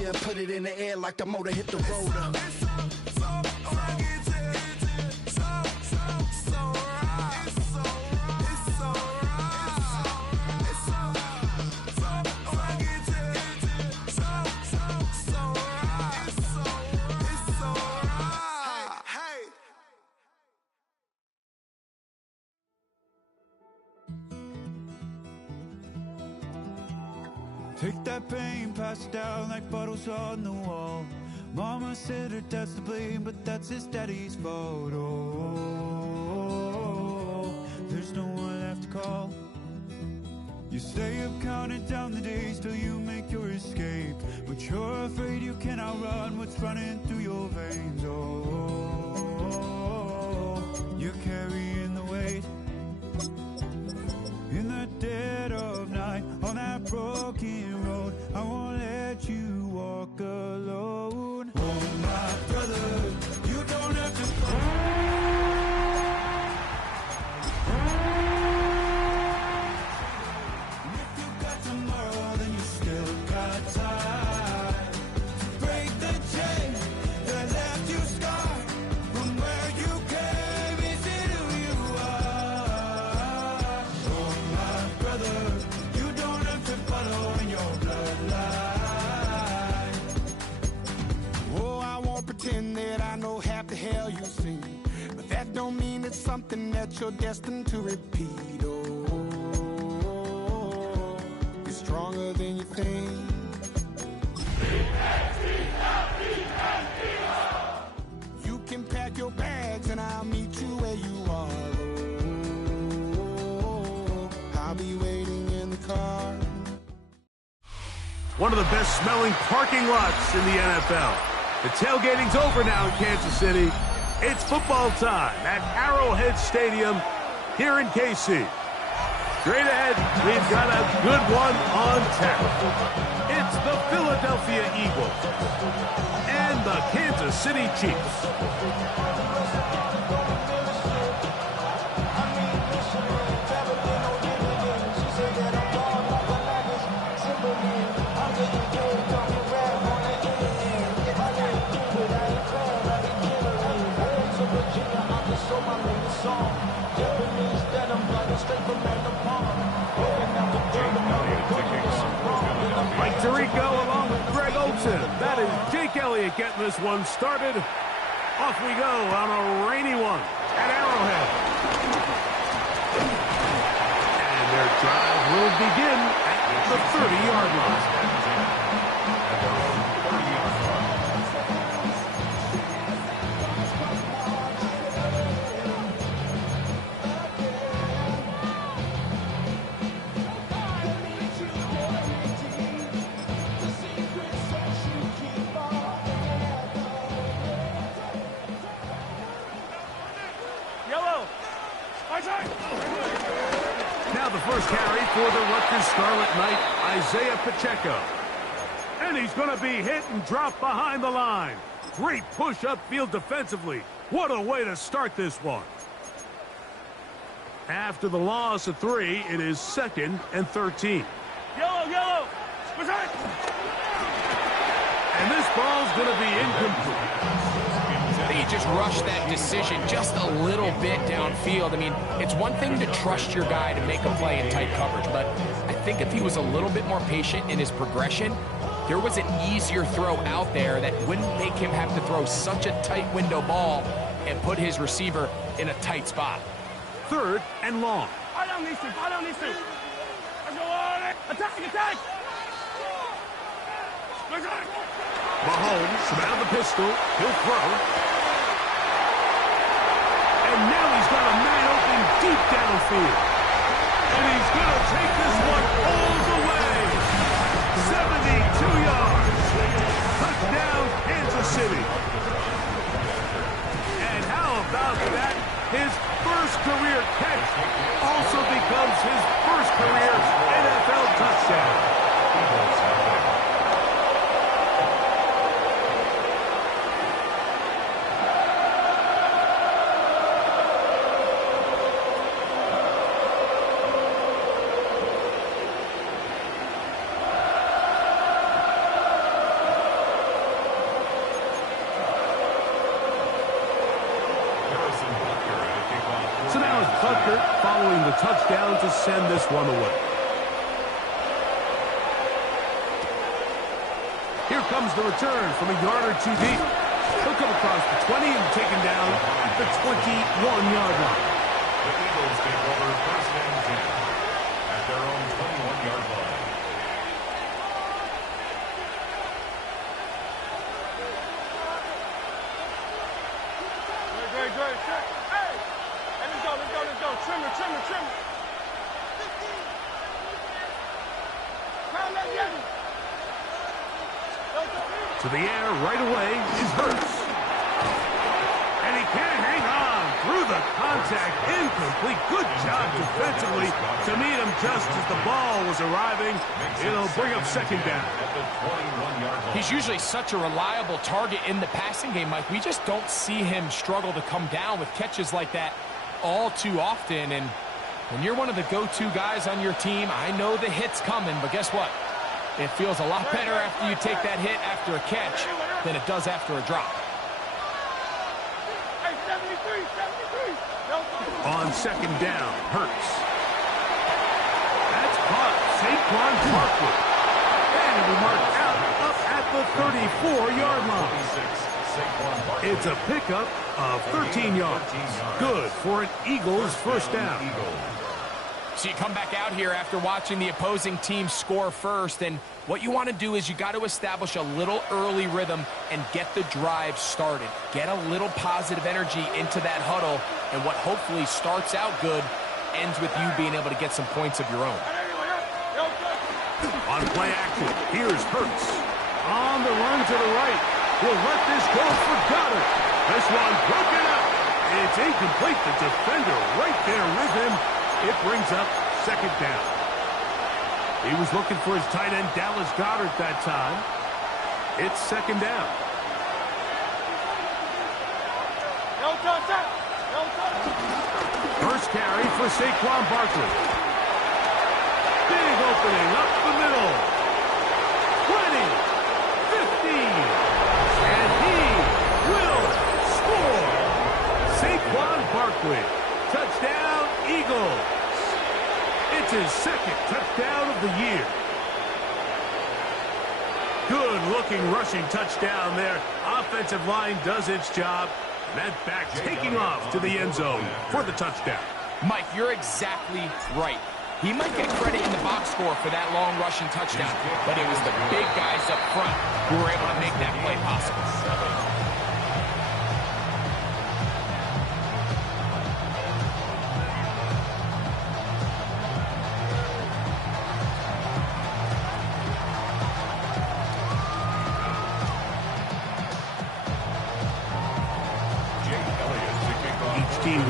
Yeah, put it in the air like the motor hit the rotor. Take that pain, pass it down like bottles on the wall. Mama said her dad's to blame, but that's his daddy's fault. Oh, there's no one left to call. You stay up counting down the days till you make your escape, but you're afraid you cannot run what's running through your veins. Oh, you're carrying the weight in the dead of night on that broken road. I won't let you walk alone. Oh, my brother, you don't have to and if you got tomorrow, then you still got time to break the chain that left you scarred from where you came into who you are. Oh, my brother, you don't have to follow in your bloodline. Oh, I won't pretend that I know half the hell you've seen, but that don't mean it's something that you're destined to repeat. Oh, you're stronger than you think. You can pack your bags and I'll meet you where you are. Oh, I'll be waiting in the car. One of the best smelling parking lots in the NFL. The tailgating's over now in Kansas City. It's football time at Arrowhead Stadium here in KC. Straight ahead, we've got a good one on tap. It's the Philadelphia Eagles and the Kansas City Chiefs. Mike Tirico along with Greg Olsen. That is Jake Elliott getting this one started. Off we go on a rainy one at Arrowhead. And their drive will begin at the 30-yard line. Now the first carry for the Rutgers Scarlet Knight, Isaiah Pacheco. And he's going to be hit and dropped behind the line. Great push upfield defensively. What a way to start this one. After the loss of 3, it is 2nd and 13. Yellow! And this ball's going to be incomplete. I think he just rushed that decision just a little bit downfield. I mean, it's one thing to trust your guy to make a play in tight coverage, but I think if he was a little bit more patient in his progression, there was an easier throw out there that wouldn't make him have to throw such a tight window ball and put his receiver in a tight spot. 3rd and long. Fire down these two. Let's go on it. Attack! Mahomes from out of the pistol. He'll throw. And now he's got a man open deep downfield. And he's going to take this one all the way. 72 yards. Touchdown, Kansas City. And how about that? His first career catch also becomes his first career NFL touchdown. was Butker following the touchdown to send this one away. Here comes the return from a yard or two deep. He'll come across the 20 and taken down at the 21-yard line. The Eagles take over first and 10 at their own 21-yard line. Great. Hey, let's go. Trim it. To the air right away is Hurts. And he can't hang on through the contact. Incomplete. Good job defensively to meet him just as the ball was arriving. It'll bring up second down. He's usually such a reliable target in the passing game, Mike. We just don't see him struggle to come down with catches like that all too often. And when you're one of the go-to guys on your team, I know the hit's coming, but guess what? It feels a lot better after you take that hit after a catch than it does after a drop. Hey, 73. On second down, Hurts. That's caught. Saquon Barkley. And it'll be marked out up at the 34-yard line. It's a pickup of 13 yards. Good for an Eagles first down. So you come back out here after watching the opposing team score first, and what you want to do is you got to establish a little early rhythm and get the drive started. Get a little positive energy into that huddle, and what hopefully starts out good ends with you being able to get some points of your own. On play action, here's Hurts. On the run to the right. He'll let this go for Goddard. This one broken up. It's incomplete. The defender right there with him. It brings up second down. He was looking for his tight end, Dallas Goedert, that time. It's second down. First carry for Saquon Barkley. Big opening up the middle. 20, 15, and he will score. Saquon Barkley. Touchdown, Eagles. It's his second touchdown of the year. Good-looking rushing touchdown there. Offensive line does its job. And that back taking off to the end zone for the touchdown. Mike, you're exactly right. He might get credit in the box score for that long rushing touchdown, but it was the big guys up front who were able to make that play possible.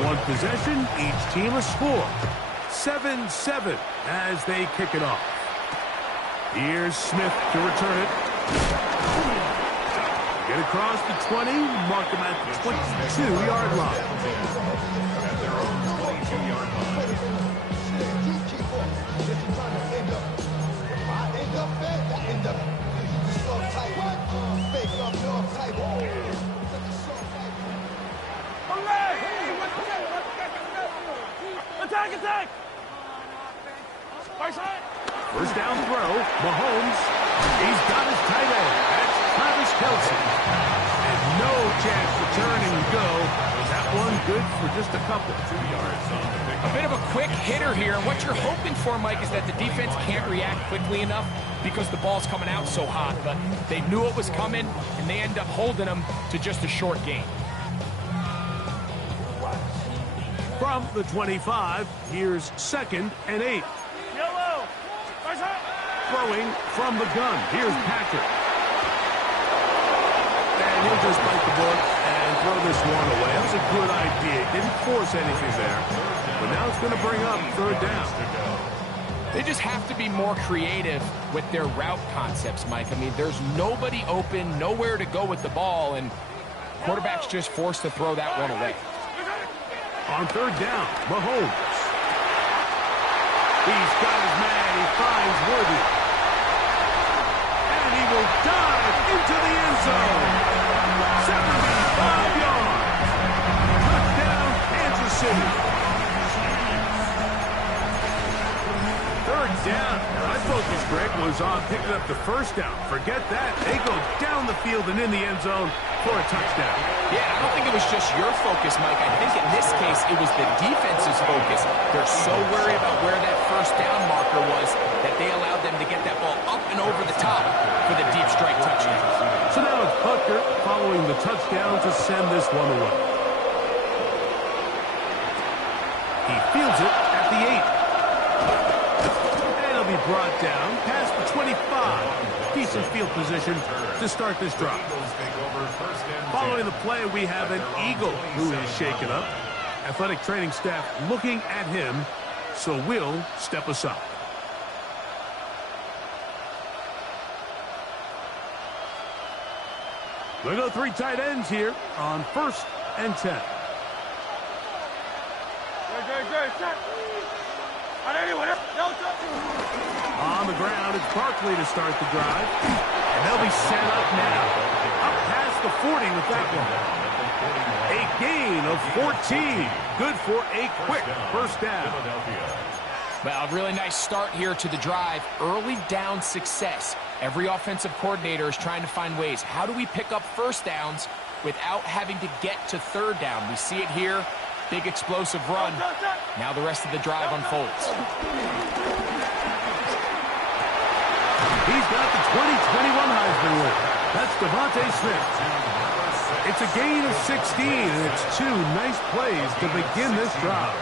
One possession, each team a score. 7-7 as they kick it off. Here's Smith to return it. Get across the 20, mark him at the 22-yard line. Attack! First down throw, Mahomes. He's got his tight end. That's Travis Kelce. And no chance to turn and go. That one good for just a couple. 2 yards on the pick. A bit of a quick hitter here. And what you're hoping for, Mike, is that the defense can't react quickly enough because the ball's coming out so hot. But they knew it was coming, and they end up holding them to just a short gain. From the 25, here's second and 8. Yellow. Throwing from the gun. Here's Patrick. And he'll just bite the bullet and throw this one away. That was a good idea. Didn't force anything there. But now it's going to bring up third down. They just have to be more creative with their route concepts, Mike. I mean, there's nobody open, nowhere to go with the ball, and quarterback's just forced to throw that one away. On third down, Mahomes. He's got his man. He finds Worthy. And he will dive into the end zone. 75 yards. Touchdown, Kansas City. down. My focus, Greg, was on picking up the first down. Forget that. They go down the field and in the end zone for a touchdown. Yeah, I don't think it was just your focus, Mike. I think in this case, it was the defense's focus. They're so worried about where that first down marker was that they allowed them to get that ball up and over the top for the deep strike touchdown. So now it's Butker following the touchdown to send this one away. He fields it at the 8. And he'll be brought down past the 25. Decent field position to start this drive. Following the play, we have an Eagle who is shaken up. Athletic training staff looking at him, so we'll step aside. They go 3 tight ends here on 1st and 10. On the ground, it's Barkley to start the drive. And they'll be set up now. Up past the 40 with that one. A gain of 14. Good for a quick first down. Well, a really nice start here to the drive. Early down success. Every offensive coordinator is trying to find ways. How do we pick up first downs without having to get to third down? We see it here. Big explosive run. Now the rest of the drive unfolds. He's got the 2021 Heisman winner. That's Devontae Smith. It's a gain of 16, and it's 2 nice plays to begin this drive.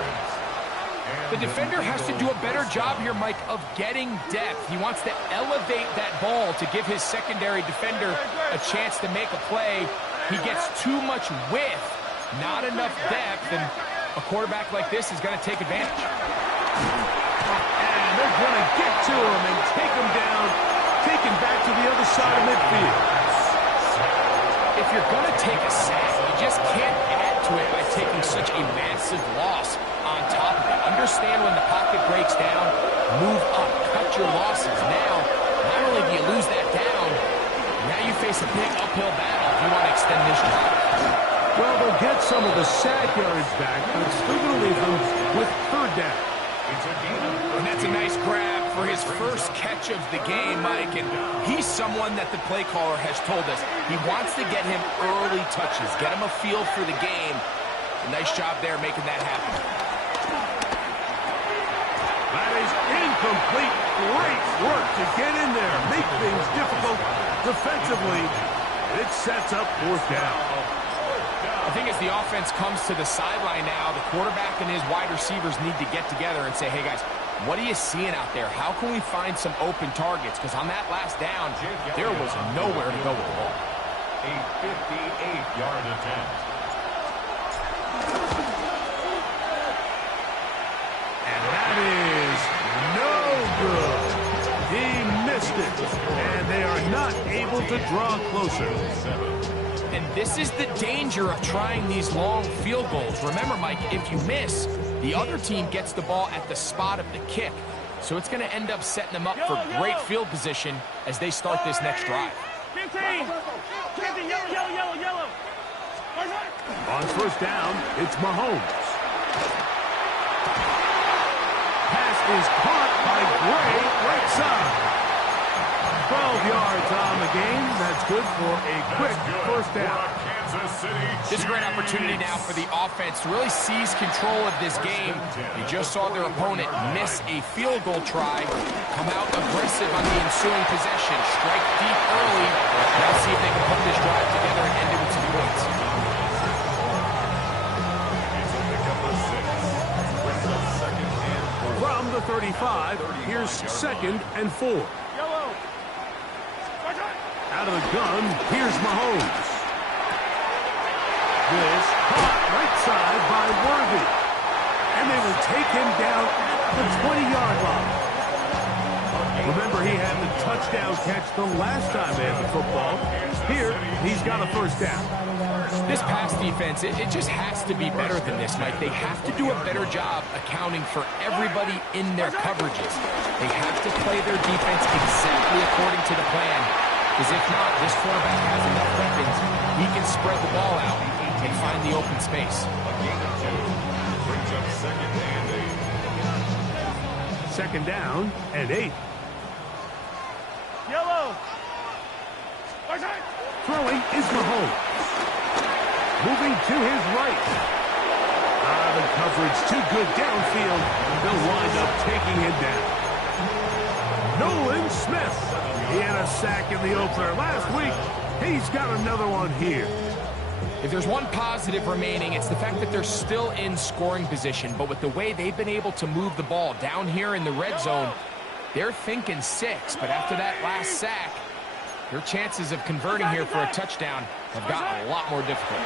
The defender has to do a better job here, Mike, of getting depth. He wants to elevate that ball to give his secondary defender a chance to make a play. He gets too much width, not enough depth, and a quarterback like this is going to take advantage. And they're going to get to him and take him down, take him back to the other side of midfield. If you're going to take a sack, you just can't add to it by taking such a massive loss on top of it. Understand when the pocket breaks down, move up, cut your losses. Now, not only do you lose that down, now you face a big uphill battle if you want to extend this drive. Well, they'll get some of the sack yards back, but it's still going to leave them with third down. And that's a nice grab for his first catch of the game, Mike. And he's someone that the play caller has told us he wants to get him early touches, get him a feel for the game. A nice job there making that happen. That is incomplete. Great work to get in there, make things difficult defensively. It sets up 4th down. I think as the offense comes to the sideline now, the quarterback and his wide receivers need to get together and say, hey, guys, what are you seeing out there? How can we find some open targets? Because on that last down, there was nowhere to go with the ball. A 58-yard attempt. And that is no good. He missed it, and they are not able to draw closer. And this is the danger of trying these long field goals. Remember, Mike, if you miss, the other team gets the ball at the spot of the kick. So it's going to end up setting them up for great field position as they start this next drive. 15, yellow. On 1st down, it's Mahomes. Pass is caught by Gray, right side. 12 yards on the game. That's good for a quick first down. This is a great opportunity now for the offense to really seize control of this game. They just saw their opponent miss a field goal try, come out aggressive on the ensuing possession, strike deep early. Now see if they can put this drive together and end it with some points. From the 35, here's 2nd and 4. Out of the gun, here's Mahomes. This caught right side by Worthy. And they will take him down at the 20-yard line. Remember, he had the touchdown catch the last time they had the football. Here, he's got a first down. This pass defense, it just has to be better than this, Mike. They have to do a better job accounting for everybody in their coverages. They have to play their defense exactly according to the plan. Because if not, this quarterback has enough weapons. He can spread the ball out and find the open space. second down and 8. Yellow. Throwing is Mahomes. Moving to his right. The coverage too good downfield. They'll wind up taking him down. Nolan Smith. He had a sack in the opener last week. He's got another one here. If there's one positive remaining, it's the fact that they're still in scoring position. But with the way they've been able to move the ball down here in the red zone, they're thinking 6. But after that last sack, their chances of converting here for a touchdown have gotten a lot more difficult.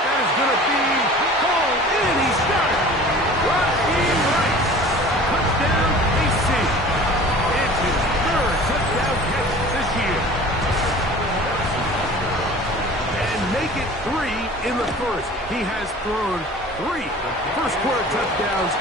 That is going to be called in. He's got it. Raheem Rice. Touchdown, AC. It's his 3rd touchdown catch this year. And make it 3 in the first. He has thrown 3 first-quarter touchdowns.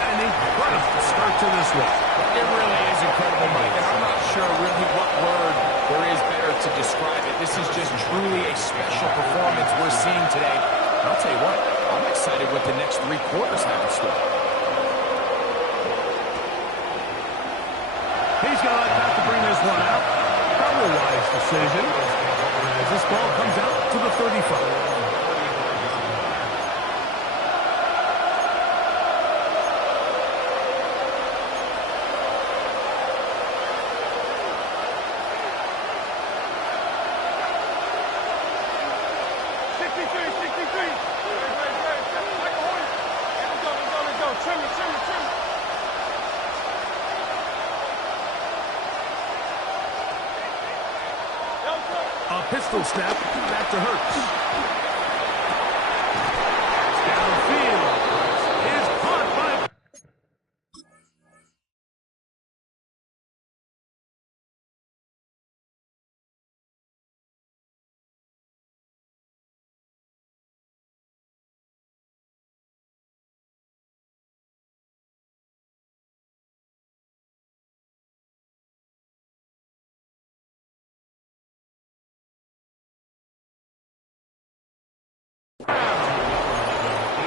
An incredible start to this one. It really is incredible, Mike, and I'm not sure really what word there is better to describe it. This is just truly a special performance we're seeing today. And I'll tell you what, I'm excited what the next 3 quarters have in store. He's going to have to bring this one out. Probably a wise decision as this ball comes out to the 35. A pistol snap back to Hurts. Downfield is caught by...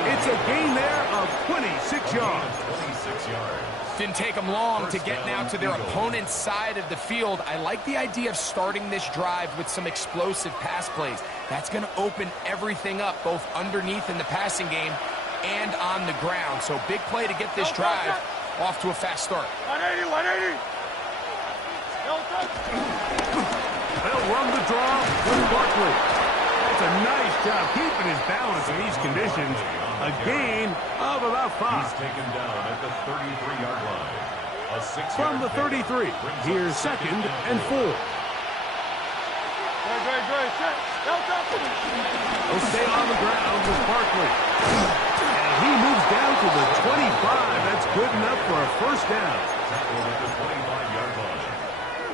It's a gain there of 26 yards. 26 yards. Didn't take them long to get now to their opponent's side of the field. I like the idea of starting this drive with some explosive pass plays. That's going to open everything up, both underneath in the passing game and on the ground. So big play to get this drive off to a fast start. 180, 180. They'll run the draw with Barkley. That's a nice job keeping his balance in these conditions. A gain of about 5. He's taken down at the 33-yard line. A 6-yard From the 33, here's 2nd and 4. He'll stay on the ground with Barkley. And he moves down to the 25. That's good enough for a first down. Tackled at the 25-yard line.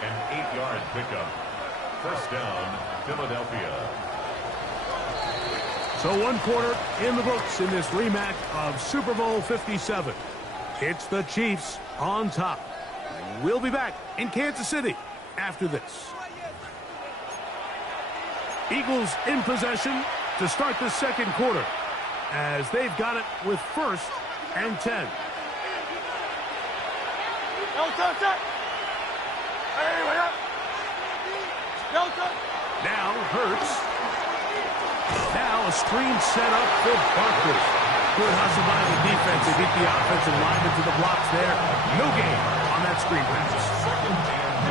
An 8-yard pickup. First down, Philadelphia. So 1 quarter in the books in this rematch of Super Bowl 57. It's the Chiefs on top. We'll be back in Kansas City after this. Eagles in possession to start the 2nd quarter as they've got it with 1st and 10. Now Hurts. Now a screen set up for Barkley. Good hustle by the defense to beat the offensive lineman to the blocks there. No gain on that screen pass.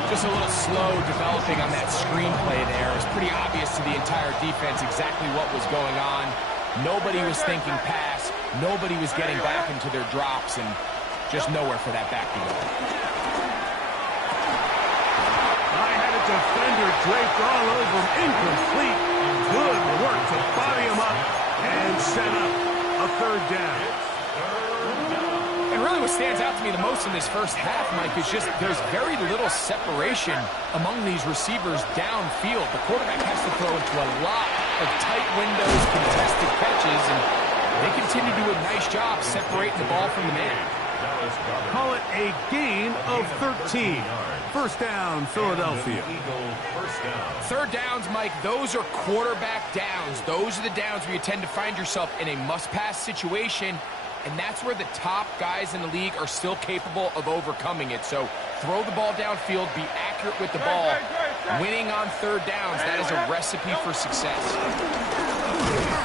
Just a little slow developing on that screenplay there. It was pretty obvious to the entire defense exactly what was going on. Nobody was thinking pass. Nobody was getting back into their drops, and just nowhere for that back to go. I had a defender draped all over him. Incomplete. Good work to body him up and set up a 3rd down. And really what stands out to me the most in this first half, Mike, is just there's very little separation among these receivers downfield. The quarterback has to throw into a lot of tight windows, contested catches, and they continue to do a nice job separating the ball from the man. Call it a gain of 13. First down, Philadelphia. 3rd downs, Mike, those are quarterback downs. Those are the downs where you tend to find yourself in a must-pass situation and that's where the top guys in the league are still capable of overcoming it. So throw the ball downfield, be accurate with the ball. Winning on third downs, that is a recipe for success.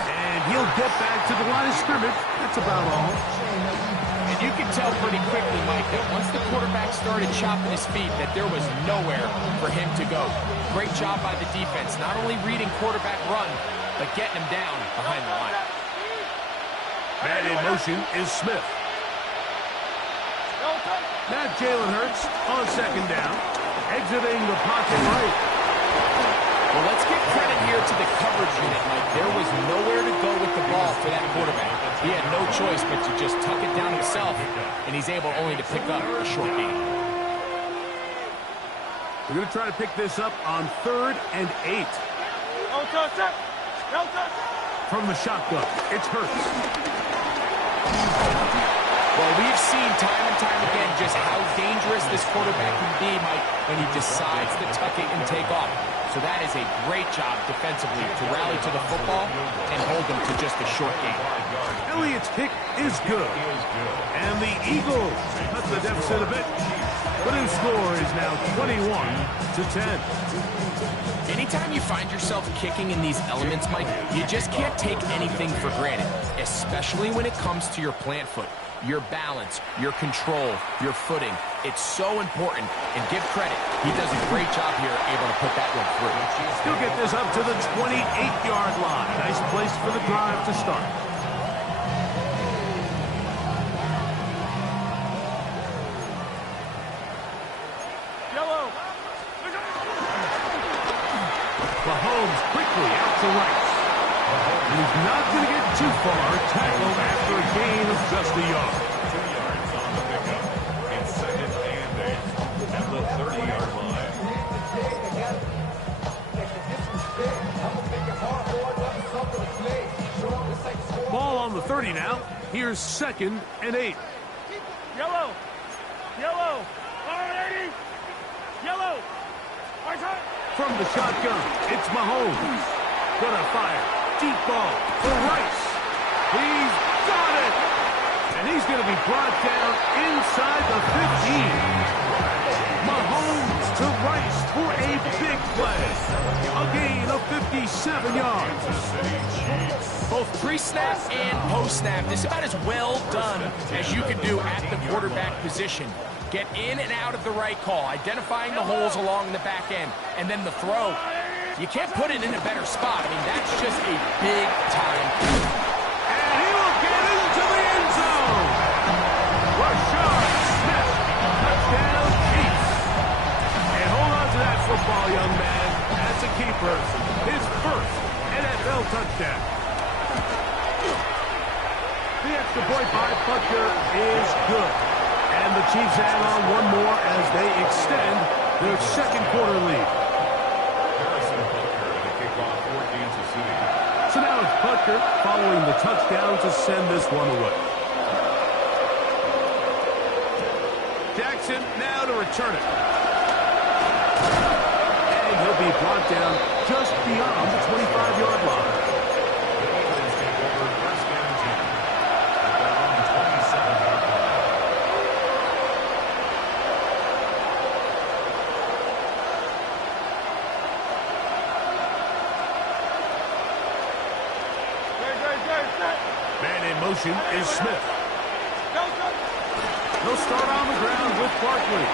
And he'll get back to the line of scrimmage. That's about all. And you can tell pretty quickly, Mike, that once the quarterback started chopping his feet, that there was nowhere for him to go. Great job by the defense, not only reading quarterback run, but getting him down behind the line. Man in motion is Smith. Now Jalen Hurts on second down, exiting the pocket right. Well, let's give credit here to the coverage unit, Mike. There was nowhere to go with the ball for that quarterback. He had no choice but to just tuck it down himself, and he's able only to pick up a short gain. We're going to try to pick this up on 3rd and 8. From the shotgun, it's Hurts. Well, we've seen time and time again just how dangerous this quarterback can be, Mike, when he decides to tuck it and take off. So that is a great job defensively to rally to the football and hold them to just a short game. Elliott's kick is good. And the Eagles cut the deficit a bit. The new score is now 21-10. Anytime you find yourself kicking in these elements, Mike, you just can't take anything for granted, especially when it comes to your plant foot. Your balance, your control, your footing. It's so important, and give credit. He does a great job here able to put that one through. He'll get this up to the 28-yard line. Nice place for the drive to start. Mahomes quickly out to Rice. He's not going to get too far. Tackled after a gain of just a yard. 2 yards on the pickup. It's 2nd and 8 at the 30-yard line. Ball on the 30 now. Here's 2nd and 8. Yellow. Yellow. 180. Yellow. From the shotgun, it's Mahomes. Gonna fire. Deep ball for Rice. He's got it. And he's going to be brought down inside the 15. Mahomes to Rice for a big play. A gain of 57 yards. Both pre-snap and post-snap, this is about as well done as you can do at the quarterback position. Get in and out of the right call, identifying the holes along the back end, and then the throw. You can't put it in a better spot. I mean, that's just a big-time play. And he will get into the end zone. Rashard Smith, touchdown Chiefs. And hold on to that football, young man. That's a keeper. His first NFL touchdown. The extra point by Butker is good. And the Chiefs add on one more as they extend their second quarter lead. So now it's Butker following the touchdown to send this one away. Jackson now to return it. And he'll be brought down just beyond the 25-yard line. Motion is Smith. He'll start on the ground with Barkley.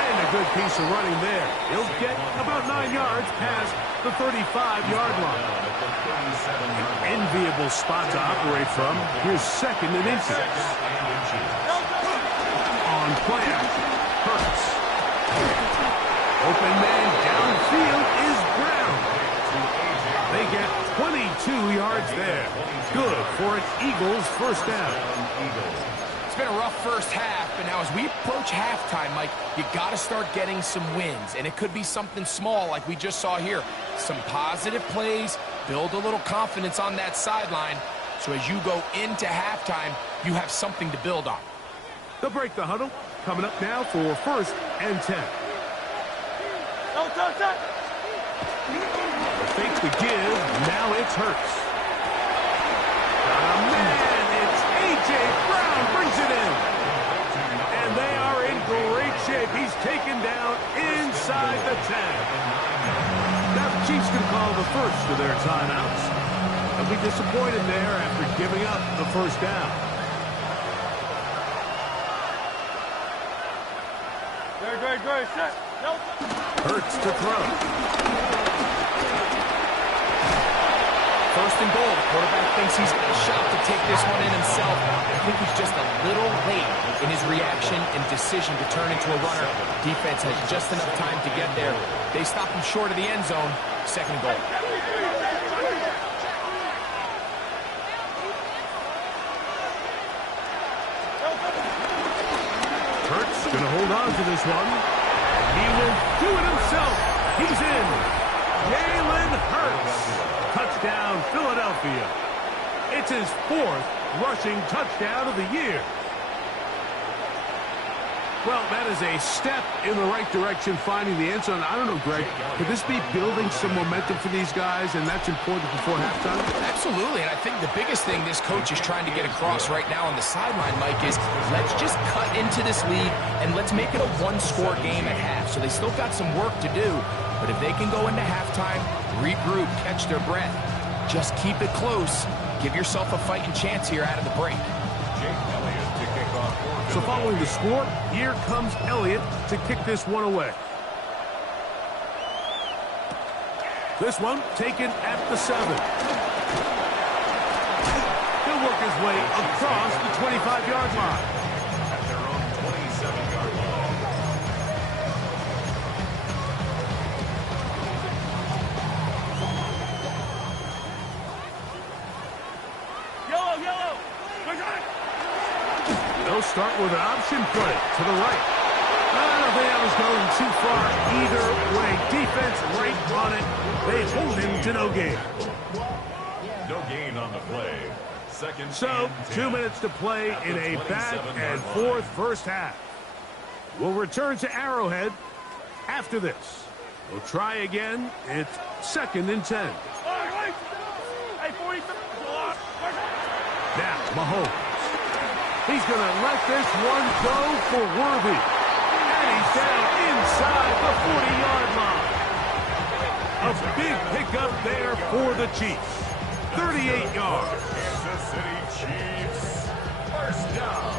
And a good piece of running there. He'll get about 9 yards past the 35-yard line. An enviable spot to operate from. Here's 2nd and inches. On play action, Hurts. Open man downfield is Brown. They get 22 yards there. Good for an Eagles first down. It's been a rough first half, but now as we approach halftime, Mike, you got to start getting some wins. And it could be something small like we just saw here. Some positive plays, build a little confidence on that sideline. So as you go into halftime, you have something to build on. They'll break the huddle. Coming up now for 1st and 10. Fake the give. Now it's Hurts. Got a man. It's taken down inside the 10. Now the Chiefs can call the first of their timeouts. They'll be disappointed there after giving up the first down. Great, set. Hurts to throw. First and goal. The quarterback thinks he's got a shot to take this one in himself. I think he's just a little late in his reaction and decision to turn into a runner. Defense has just enough time to get there. They stop him short of the end zone. Second goal. Hurts going to hold on to this one. He will do it himself. He's in. Jalen Hurts. Touchdown, Philadelphia. It's his 4th rushing touchdown of the year. Well, that is a step in the right direction, finding the end zone. I don't know, Greg, could this be building some momentum for these guys, and that's important before halftime? Absolutely, and I think the biggest thing this coach is trying to get across right now on the sideline, Mike, is let's just cut into this lead, and let's make it a one-score game at half. So they still got some work to do, but if they can go into halftime, regroup, catch their breath, just keep it close, give yourself a fighting chance here out of the break. So following the score, here comes Elliott to kick this one away. This one taken at the 7. He'll work his way across the 25-yard line. At their own 27-yard line. Yellow. They'll start with an option play to the right. I don't think that was going too far either way. Defense right on it. They hold him to no gain. No gain on the play. Second So, and 2 10. minutes to play in a back and forth first half. We'll return to Arrowhead after this. We'll try again. It's 2nd and 10. Hey, 40. Now, Mahomes. He's going to let this one go for Worthy. And he's down inside the 40-yard line. A big pickup there for the Chiefs. 38 yards. Kansas City Chiefs. First down.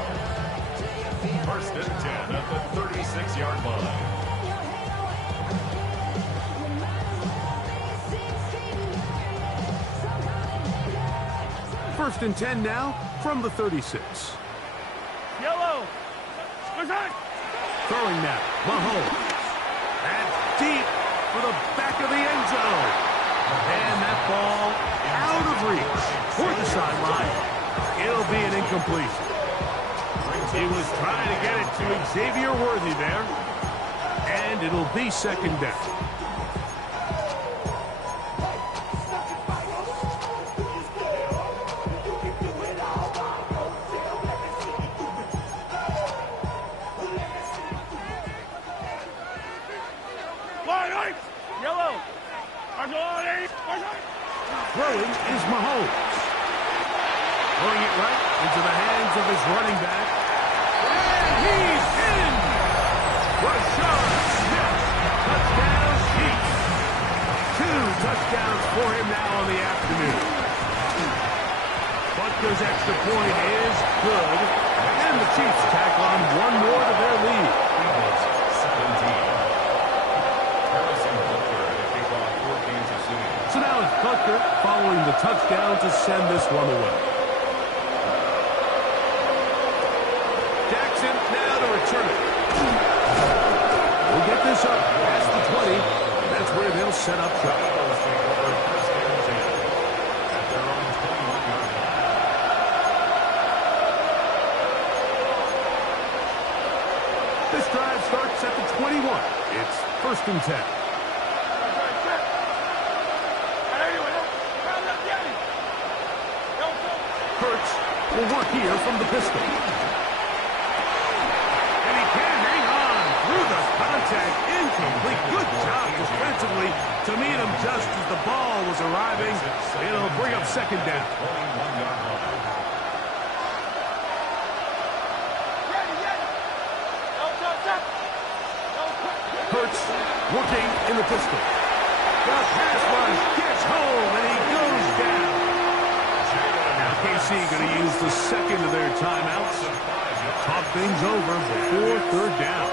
1st and 10 at the 36-yard line. First and 10 now from the 36. Yellow. Throwing now, Mahomes. That's deep for the back of the end zone. And that ball out of reach for the sideline. It'll be an incompletion. He was trying to get it to Xavier Worthy there. And it'll be 2nd down. Yellow. Throwing is Mahomes. Throwing it right into the hands of his running back. And he's in! Rashard Smith. Touchdown Chiefs. 2 touchdowns for him now on the afternoon. Butker's extra point is good. And the Chiefs tack on one more to their lead. 17. Harrison Butker to kick off for Kansas City. So now it's Butker following the touchdown to send this one away. Jackson now to return it. We'll get this up past the 20. That's where they'll set up shop. This drive starts at the 21. It's 1st and 10. Hurts will work here from the pistol. And he can hang on through the contact. Incomplete. Good job defensively to meet him just as the ball was arriving. It'll bring up 2nd down. 21-yard line. Working in the pistol. The pass rush gets home, and he goes down. Now KC going to use the second of their timeouts. Talk things over before third down.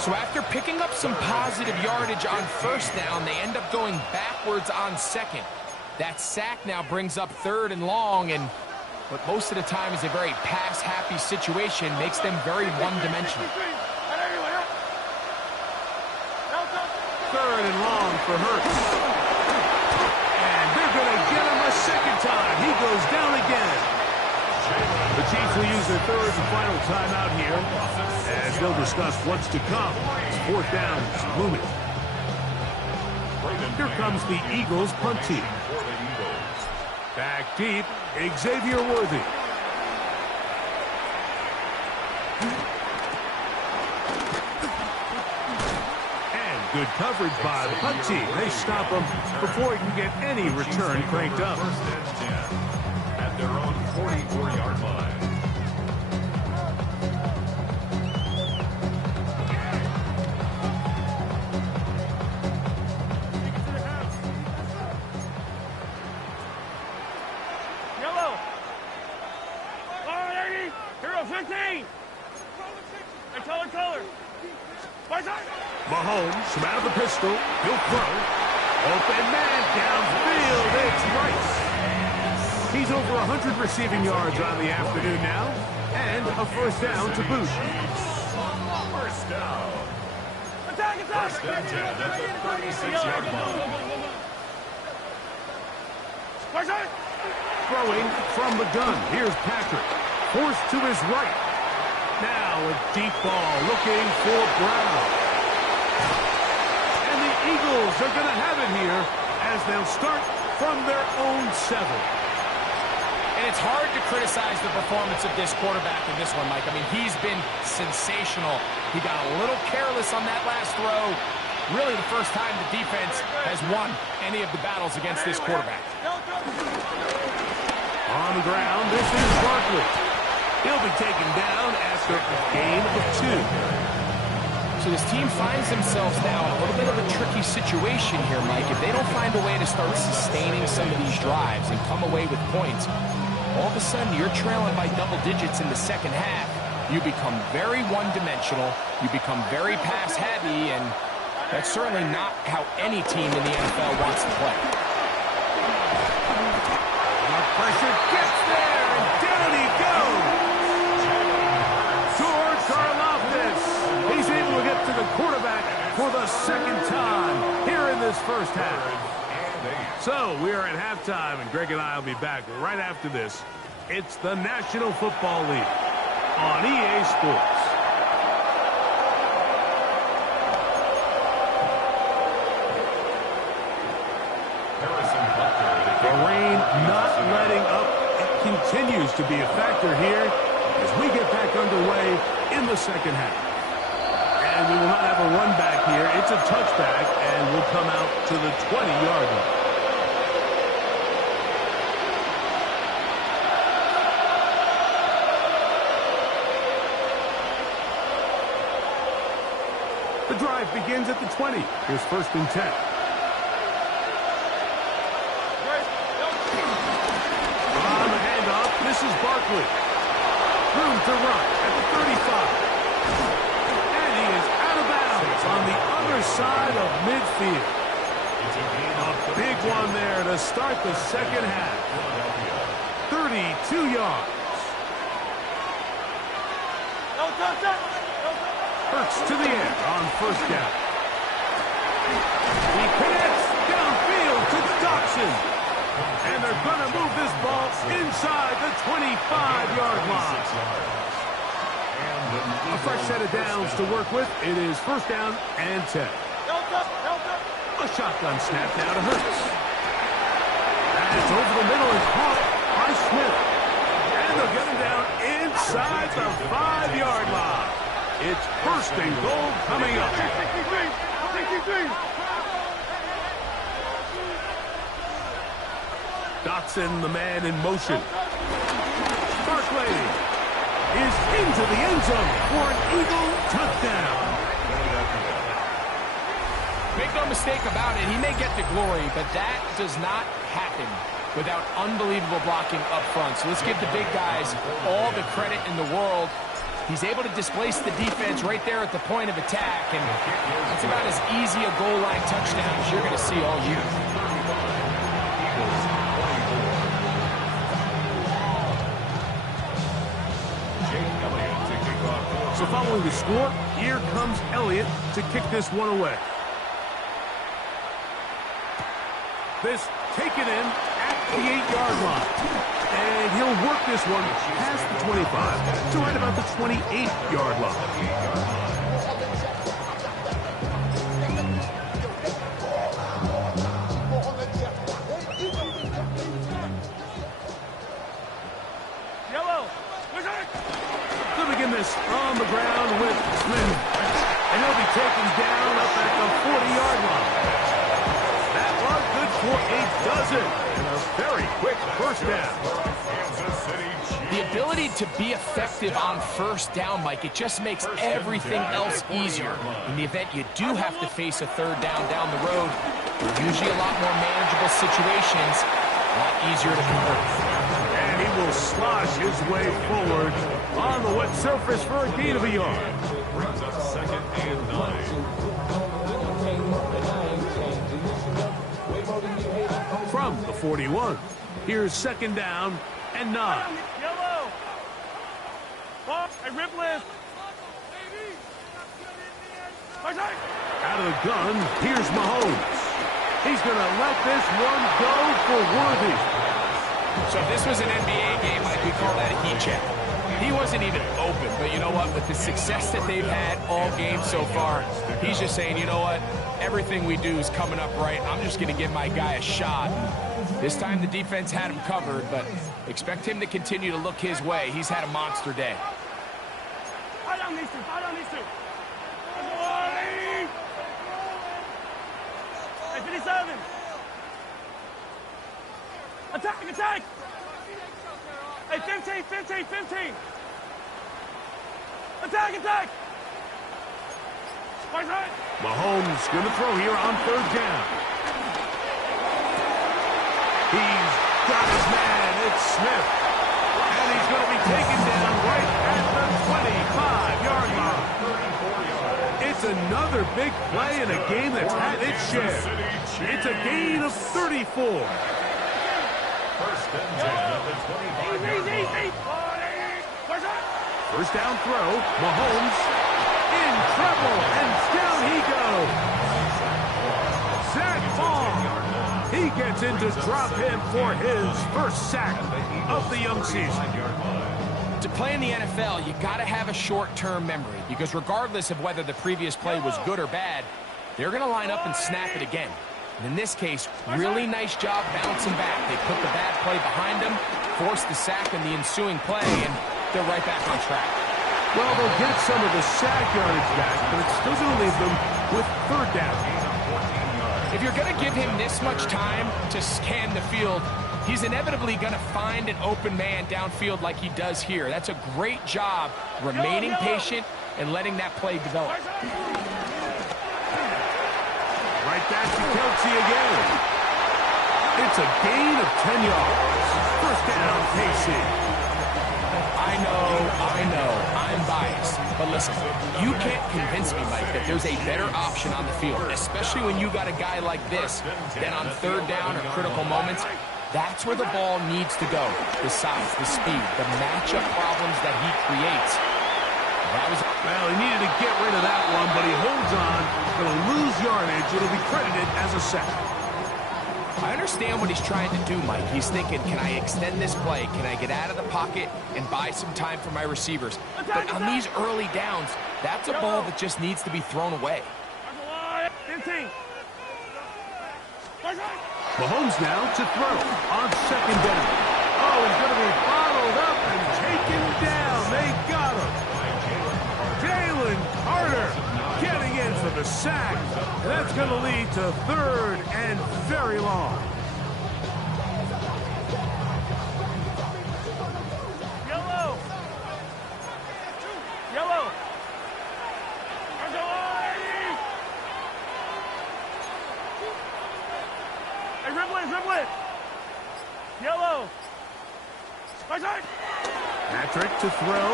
So after picking up some positive yardage on first down, they end up going backwards on second. That sack now brings up third and long, and what most of the time is a very pass-happy situation makes them very one-dimensional. Third and long for Hurts. And they're going to get him a second time. He goes down again. The Chiefs will use their third and final timeout here as they'll discuss what's to come. Fourth down is looming. Here comes the Eagles punt team. Back deep, Xavier Worthy. And good coverage by the punt team. They stop him before he can get any return cranked up. First and 10 at their own 44-yard line. Mahomes from out of the pistol. He'll throw. Open man downfield. It's Rice. He's over 100 receiving yards on the afternoon now. And a first down to boot. First down. Attack! First and 10 at the 36-yard line. Throwing from the gun. Here's Patrick. Forced to his right. Now a deep ball looking for Brown. And the Eagles are going to have it here as they'll start from their own 7. And it's hard to criticize the performance of this quarterback in this one, Mike. I mean, he's been sensational. He got a little careless on that last throw. Really the first time the defense has won any of the battles against this quarterback. On the ground, this is Barkley. He'll be taken down after a gain of 2. So this team finds themselves now in a little bit of a tricky situation here, Mike. If they don't find a way to start sustaining some of these drives and come away with points, all of a sudden you're trailing by double digits in the second half. You become very one-dimensional. You become very pass-heavy, and that's certainly not how any team in the NFL wants to play. The pressure gets there, and down he goes. George Karlaftis. He's able to get to the quarterback for the second time here in this first half. So we are at halftime, and Greg and I will be back right after this. It's the National Football League on EA Sports. The rain not letting up. It continues to be a factor here as we get back underway in the second half. And we will not have a run back here. It's a touchback, and we'll come out to the 20-yard line. The drive begins at the 20. Here's first and 10. On the handoff, this is Barkley. Room to run at the 35. And he is out of bounds on the other side of midfield. A big one there to start the second half. 32 yards. Hurts to the end on first down. He connects downfield to Dotson. And they're going to move this ball inside the 25-yard line. A fresh set of downs to work with. It is first down and 10. A shotgun snap now to Hurts. And it's over the middle and caught by Smith. And they'll get him down inside the 5-yard line. It's first and goal coming up. Dotson, the man in motion. Barkley is into the end zone for an Eagle touchdown. Make no mistake about it, he may get the glory, but that does not happen without unbelievable blocking up front. So let's give the big guys all the credit in the world. He's able to displace the defense right there at the point of attack, and it's about as easy a goal line touchdown as you're going to see all year. So following the score, here comes Elliott to kick this one away. This taken in at the 8-yard line. And he'll work this one past the 25 to right about the 28-yard line. Yellow. They'll begin this on the ground with Flynn. And he'll be taken down up at the 40-yard line. That one good for a dozen. And a very quick first down. The ability to be effective on first down, Mike, it just makes everything else easier. In the event you do have to face a third down the road, they're usually a lot more manageable situations, a lot easier to convert. And he will slosh his way forward on the wet surface for a gain of a yard. Brings up 2nd and 9. From the 41, here's 2nd down and 9. Yellow. Ball. A rip list. Out of the gun, here's Mahomes. He's going to let this one go for Worthy. So if this was an NBA game, Mike, we call that a heat check. He wasn't even open, but you know what? With the success that they've had all game so far, he's just saying, you know what? Everything we do is coming up right. I'm just going to give my guy a shot. This time the defense had him covered, but expect him to continue to look his way. He's had a monster day. Fight on these two. Fight on these two. Hey, 57. Attack, attack. Hey, 15. Attack, attack. Mahomes going to throw here on 3rd down. He's got his man. It's Smith. And he's going to be taken down right at the 25-yard line. It's another big play in a game that's had its share. It's a gain of 34. 1st and 10 at the 25-yard line. First down throw. Mahomes in trouble, and down he goes. Zach Ball. He gets in to drop him for his first sack of the young season. To play in the NFL, you got to have a short-term memory, because regardless of whether the previous play was good or bad, they're going to line up and snap it again. And in this case, really nice job bouncing back. They put the bad play behind them, forced the sack in the ensuing play, and they're right back on track. Well, they'll get some of the sack yardage back, but it's still going to leave them with 3rd down. If you're going to give him this much time to scan the field, he's inevitably going to find an open man downfield like he does here. That's a great job remaining patient and letting that play develop. Right back to Kelce again. It's a gain of 10 yards. First down, KC. I know, I'm biased. But listen, you can't convince me, Mike, that there's a better option on the field, especially when you got a guy like this, then on 3rd down or critical moments, that's where the ball needs to go. The size, the speed, the matchup problems that he creates. Well, he needed to get rid of that one, but he holds on. Going to lose yardage. It'll be credited as a sack. I understand what he's trying to do, Mike. He's thinking, can I extend this play? Can I get out of the pocket and buy some time for my receivers? But on these early downs, that's a ball that just needs to be thrown away. 15. Mahomes now to throw on 2nd down. Oh, he's going to be bottled up and taken down. They got him. Jalen Carter getting in for the sack. And that's going to lead to 3rd and very long. Yellow. Dribble it. Yellow. Patrick to throw.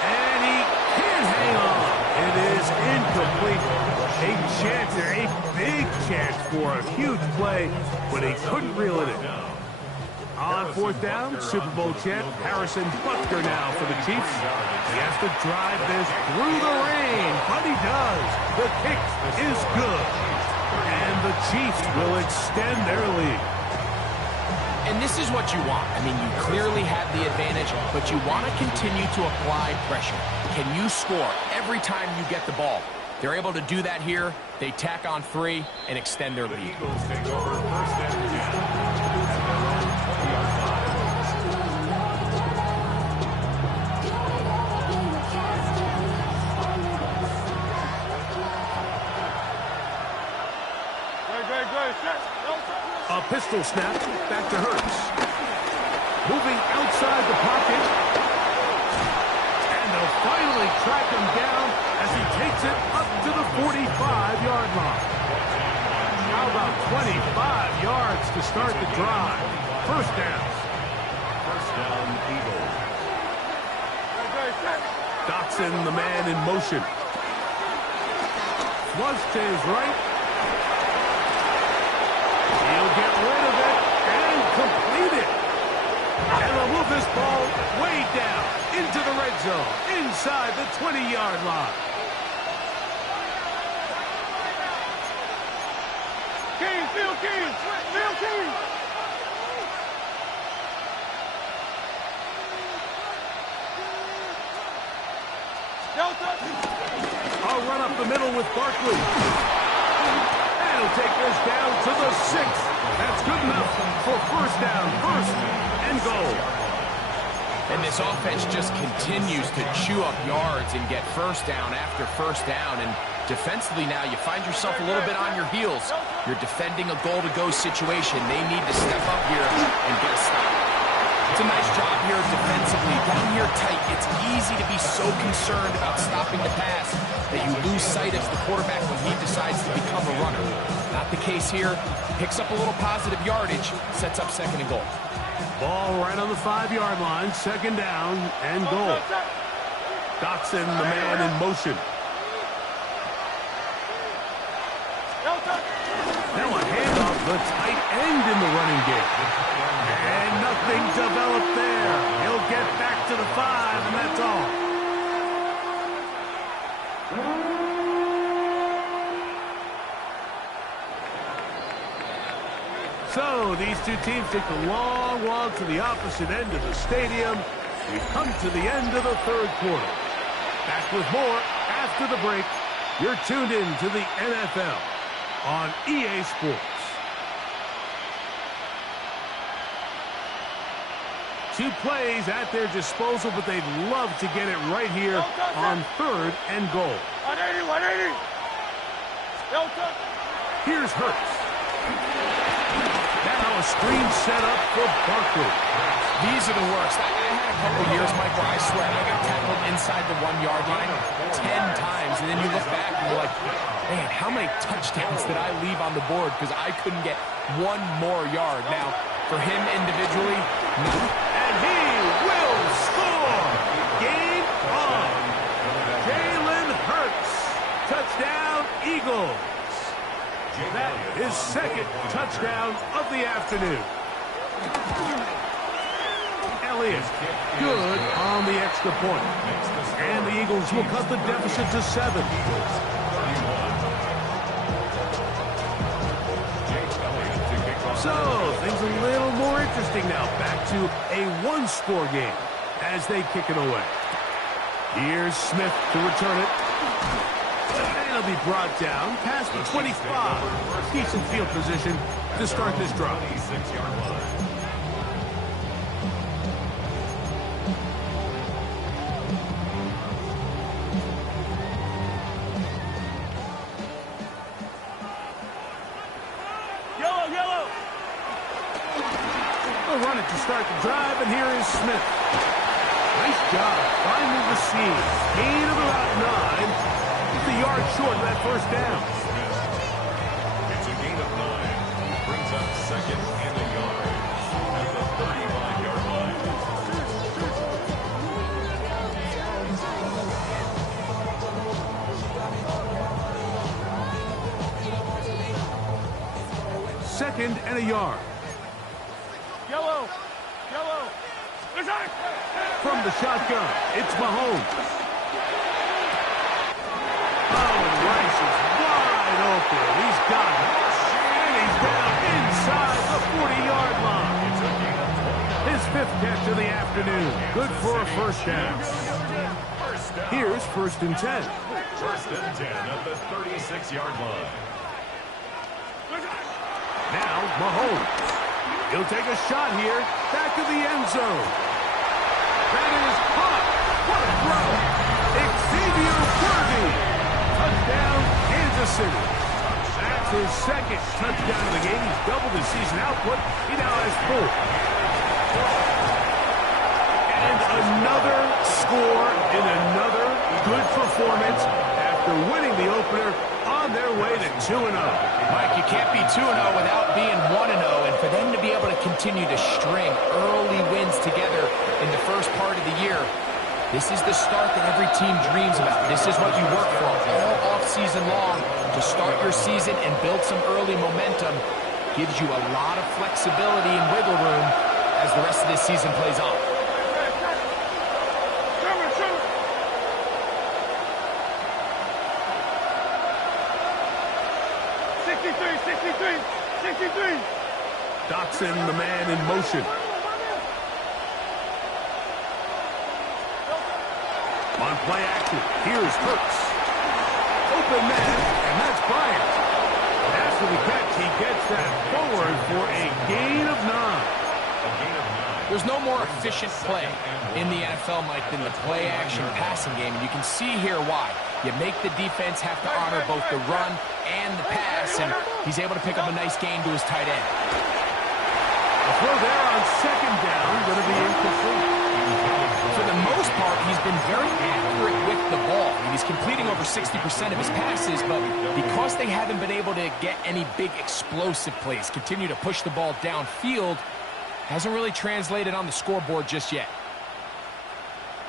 And he can't hang on. It is incomplete. A chance there, a big chance for a huge play, but he couldn't reel it in. On fourth down, Super Bowl champ Harrison Butker now for the Chiefs. He has to drive this through the rain, but he does. The kick is good. And the Chiefs will extend their lead. And this is what you want. I mean, you clearly have the advantage, but you want to continue to apply pressure. Can you score every time you get the ball? They're able to do that here. They tack on 3 and extend their lead. Eagles take over first and 10 at their own 20-yard line. A pistol snap back to Hurts. Moving outside the pocket. And they'll finally track him down as he takes it up to the 45-yard line. How about 25 yards to start the drive? First down. First down, Eagles. Dotson, the man in motion. Flush to his right. He'll get rid of it and complete it. And they'll move this ball way down into the red zone, inside the 20-yard line. Field King. A run up the middle with Barkley. And he'll take this down to the 6. That's good enough for first down, first and goal. And this offense just continues to chew up yards and get first down after first down. And defensively now, you find yourself a little bit on your heels. You're defending a goal-to-go situation. They need to step up here and get a stop. It's a nice job here defensively. Down here tight, it's easy to be so concerned about stopping the pass that you lose sight of the quarterback when he decides to become a runner. Not the case here. Picks up a little positive yardage, sets up second and goal. Ball right on the 5-yard line, second down and goal. Dotson, the man in motion. Now a handoff, the tight end in the running game. And nothing developed there. He'll get back to the 5, and that's all. So these two teams take the long walk to the opposite end of the stadium. We've come to the end of the third quarter. Back with more after the break. You're tuned in to the NFL on EA Sports. Two plays at their disposal, but they'd love to get it right here on third and goal. 180. Here's Hurts. Now a screen set up for Barkley. These are the worst. I had a couple years, Mike, where I swear I got tackled inside the 1-yard line 10 times, and then you look back and you're like, man, how many touchdowns did I leave on the board because I couldn't get one more yard? Now, for him individually, no. And he will score. Game on. Jalen Hurts. Touchdown, Eagles. That is second touchdown of the afternoon. Elliott, good on the extra point. And the Eagles will cut the deficit to 7. So, things a little more interesting now. Back to a one-score game as they kick it away. Here's Smith to return it. And it'll be brought down past the 25. Decent field position to start this drive. 6-yard line. Yellow. They'll run it to start the drive, and here is Smith. Nice job finding the seam. Gain of about 9. Just a yard short of that first down. It's a gain of 9. on 2nd and a yard at the 35-yard line. Second and a yard. Yellow. From the shotgun, it's Mahomes. Oh, and Rice is wide open. He's got it. And he's down inside the 40-yard line. His 5th catch of the afternoon. Good for a first down. Here's 1st and 10. 1st and 10 at the 36-yard line. Now, Mahomes. He'll take a shot here. Back to the end zone. That is caught. What a throw. Xavier Worthy. Touchdown, Kansas City. That's his 2nd touchdown of the game. He's doubled his season output. He now has 4. And another score in another good performance after winning the opener on their way to 2-0. Mike, you can't be 2-0 without being 1-0, and for them to be able to continue to string early wins together in the first part of the year, this is the start that every team dreams about. This is what you work for all off-season long to start your season and build some early momentum. Gives you a lot of flexibility and wiggle room as the rest of this season plays on. Dotson, the man in motion. On play action, here's Hurts. Open man, and that's Bryant. After the catch, he gets that forward for a gain of 9. There's no more efficient play in the NFL, Mike, than the play-action passing game, and you can see here why. You make the defense have to honor both the run and the pass, and he's able to pick up a nice gain to his tight end. A throw there on 2nd down, going to be incomplete. For the most part, he's been very accurate with the ball. I mean, he's completing over 60% of his passes, but because they haven't been able to get any big explosive plays, continue to push the ball downfield, hasn't really translated on the scoreboard just yet.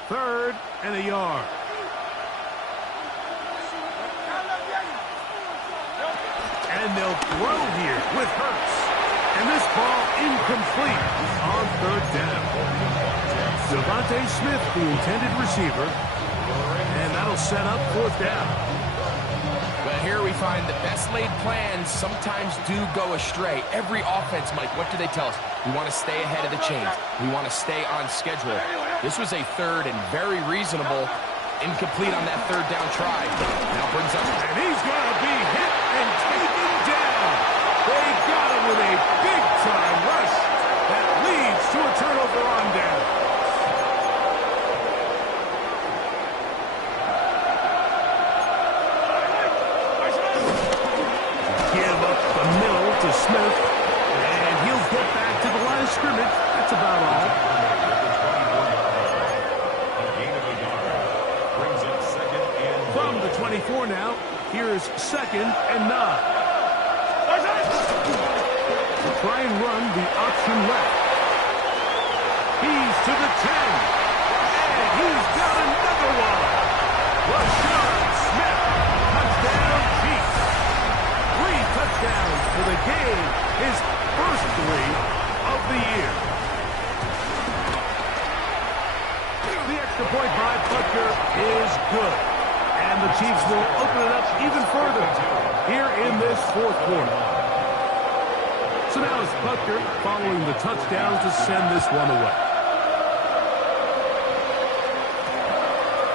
3rd and a yard. And they'll throw here with Hurts. And this ball incomplete on 3rd down. Devontae Smith, the intended receiver. And that'll set up 4th down. But here we find the best laid plans sometimes do go astray. Every offense, Mike, what do they tell us? We want to stay ahead of the chains. We want to stay on schedule. This was a 3rd and very reasonable incomplete on that 3rd down try. Now brings up... And he's going to be hit and taken down. They got him with a big-time rush that leads to a turnover on down. Give up the middle to Smith, and he'll get back to the line of scrimmage. That's about all. From the 24 now, here's 2nd and 9. To try and run the option left. He's to the 10. And he's got another one. Rashad Smith. Touchdown, Chiefs. 3 touchdowns for the game. His first 3 of the year. The extra point by Butker is good. And the Chiefs will open it up even further here in this 4th quarter. So now it's Butker following the touchdown to send this one away.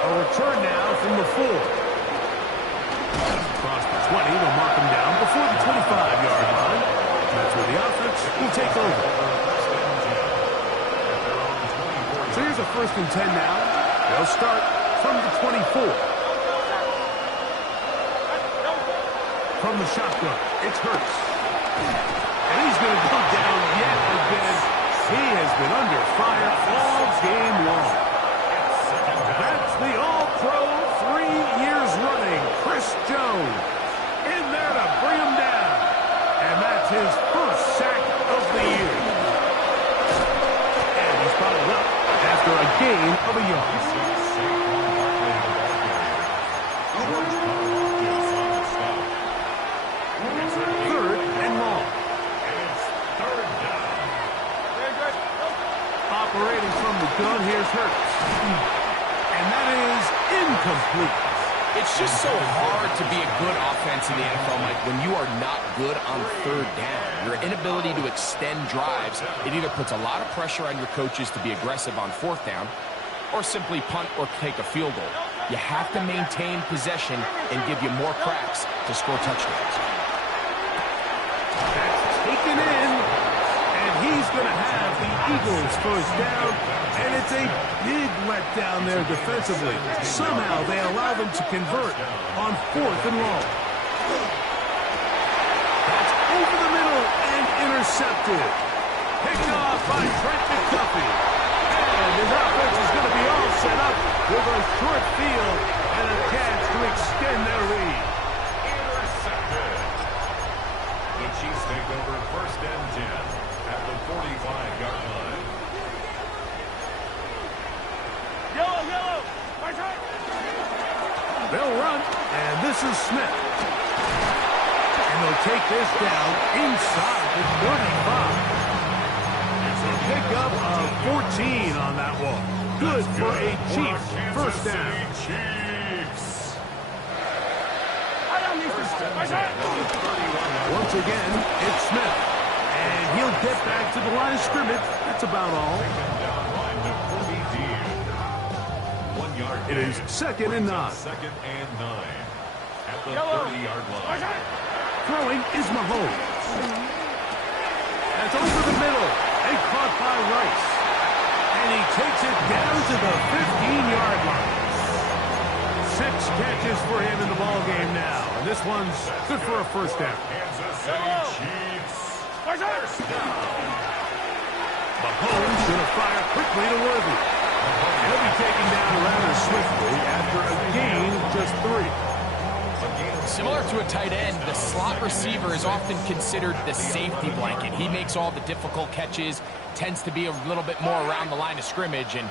A return now from the 4. Across the 20, they'll mark him down before the 25-yard line. That's where the offense will take over. So here's a 1st and 10 now. They'll start from the 24. From the shotgun, it's Hurts. And he's going to go down yet again. He has been under fire all game long. That's the All-Pro 3 years running, Chris Jones, in there to bring him down. And that's his first sack gain of a yard. Third and long. Operating from the gun, here's Hurts. And that is incomplete. It's just so hard to be a good offense in the NFL, Mike, when you are not good on third down. Your inability to extend drives, it either puts a lot of pressure on your coaches to be aggressive on fourth down or simply punt or take a field goal. You have to maintain possession and give you more cracks to score touchdowns. That's taken in, and he's going to have the Eagles first down, and it's a big letdown there defensively. Somehow they allow them to convert on fourth and long. That's over the middle and intercepted. Picked off by Trent McDuffie. And his offense is going to be all set up with a short field and a chance to extend their lead. Intercepted. The Chiefs take over first and 10 at the 45-yard line. Yellow. Right side. They'll run, and this is Smith. And they'll take this down inside the 35. It's a pickup of 14 on that one. Good for a Chiefs first down. Chiefs. Right side. Once again, it's Smith. And he'll get back to the line of scrimmage. That's about all. Down line to Kobe Dean. 1 yard. It is second and 9. Second and 9 at the Yellow. 30-yard Right line. side. Throwing is Mahomes. That's over the middle. And caught by Rice. And he takes it down to the 15-yard line. 6 catches for him in the ballgame now. And this one's good for a first down. Kansas City Chiefs. Right side. Mahomes going to fire quickly to Worthy. He'll be taken down rather swiftly after a gain of just 3. Similar to a tight end, the slot receiver is often considered the safety blanket. He makes all the difficult catches, tends to be a little bit more around the line of scrimmage, and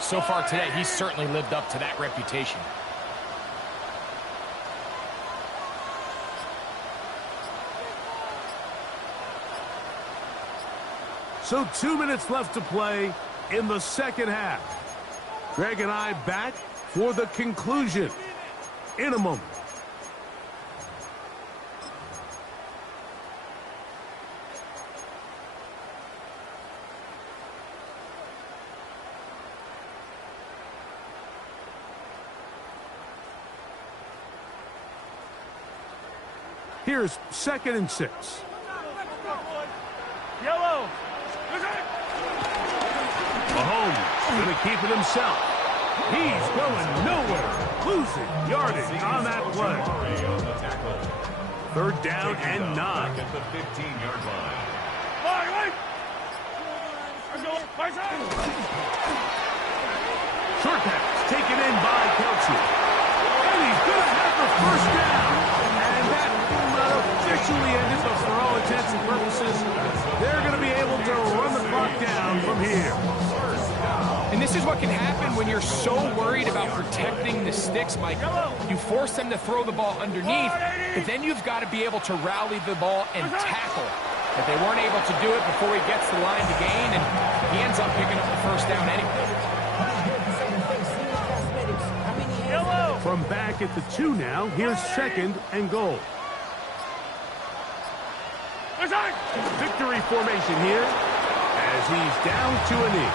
so far today, he's certainly lived up to that reputation. So 2 minutes left to play in the second half. Greg and I back for the conclusion in a moment. Here's second and 6. Yellow. Mahomes going to keep it himself. He's going nowhere. Losing yardage on that play. Murray on the tackle. Third down and 9. Back at the 15-yard line. Right. Right side. Short pass taken in by Kelsey. And he's going to have the first down. And that will not officially end it, but for all intents and purposes, they're going to be able to run the clock down from here. And this is what can happen when you're so worried about protecting the sticks, Mike. You force them to throw the ball underneath, but then you've got to be able to rally the ball and tackle. But they weren't able to do it before he gets the line to gain, and he ends up picking up the first down anyway. Yellow. From back at the 2 now, here's second and goal. Right side. Victory formation here as he's down to a knee.